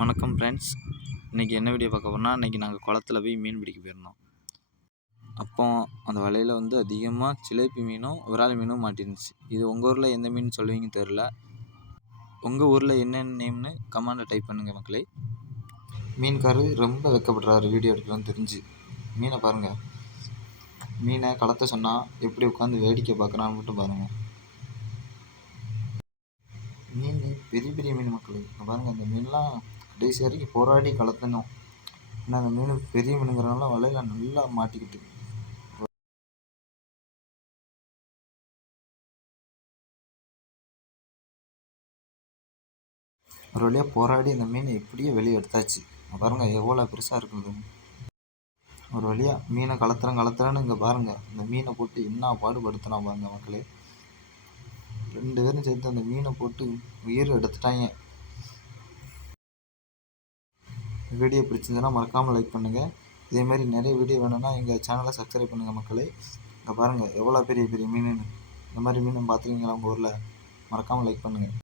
வணக்கம் ஃப்ரெண்ட்ஸ். இன்றைக்கி என்ன வீடியோ பார்க்க போகிறோம்னா, இன்றைக்கி நாங்கள் குளத்துல போய் மீன் பிடிக்க போயிருந்தோம். அப்போ அந்த வலையில் வந்து அதிகமாக சிலேபி மீனும் விரால் மீனும் மாட்டிருந்துச்சு. இது உங்கள் ஊரில் எந்த மீன் சொல்லுவீங்கன்னு தெரில. உங்கள் ஊரில் என்னென்ன நேம்னு கமெண்டில் டைப் பண்ணுங்கள் மக்களே. மீன்காரர் ரொம்ப வெக்கப்படுறாரு வீடியோ எடுக்கலாம்னு தெரிஞ்சு. மீனை பாருங்கள், மீனை கலத்த சொன்னால் எப்படி உட்காந்து வேடிக்கை பார்க்குறான்னு மட்டும் பாருங்கள். மீன் பெரிய பெரிய மீன் மக்களே, பாருங்கள். அந்த மீன்லாம் கடைசி வரைக்கும் போராடி கலத்தணும். ஏன்னா அந்த மீன் பெரிய மீனுங்கிறனால வலையில் நல்லா மாட்டிக்கிட்டு. ஒரு வழியாக போராடி அந்த மீனை எப்படியோ வெளியே எடுத்தாச்சு. பாருங்கள் எவ்வளோ பெருசாக இருக்குது. ஒரு வழியாக மீனை கலத்துறேன்னு இங்கே பாருங்கள். அந்த மீனை போட்டு என்ன பாடுபடுத்தினா பாருங்கள் மக்களே. 2 பேரும் சேர்த்து அந்த மீனை போட்டு உயிர் எடுத்துட்டாங்க. வீடியோ பிடிச்சிருந்ததுன்னா மறக்காமல் லைக் பண்ணுங்கள். இதேமாதிரி நிறைய வீடியோ வேணும்னா எங்கள் சேனலை சப்ஸ்கிரைப் பண்ணுங்கள் மக்களே. இங்கே பாருங்கள் எவ்வளோ பெரிய பெரிய மீனுன்னு. இந்த மாதிரி மீன் பார்த்துருக்கீங்களா உங்கள் ஊரில்? மறக்காமல் லைக் பண்ணுங்கள்.